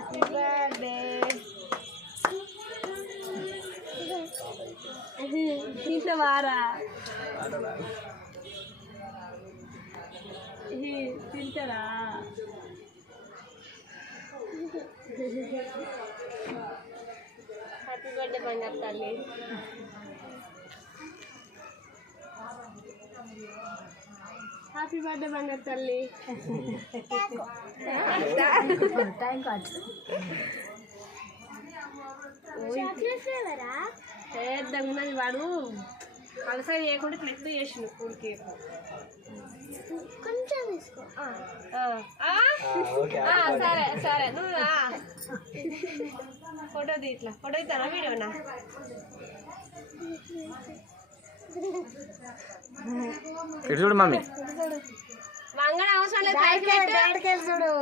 happy birthday ఇంట్లో వారా తింటారా హ్యాపీ బర్త్డే బంగారు తల్లి హ్యాపీ బర్త్డే బంగారు తల్లి పెద్దగా ఉన్నది వాడు అలసరి చేయకుండా ఇట్లా ఎత్తు చేసిండు కూల్ కేక్ కొంచెం తీసుకో సరే సరే నువ్వు ఫోటో తీ ఇట్లా ఫోటో ఇస్తానా వీడియోనా చూడు మమ్మీ మంగళ అవసరం లేదు చూడు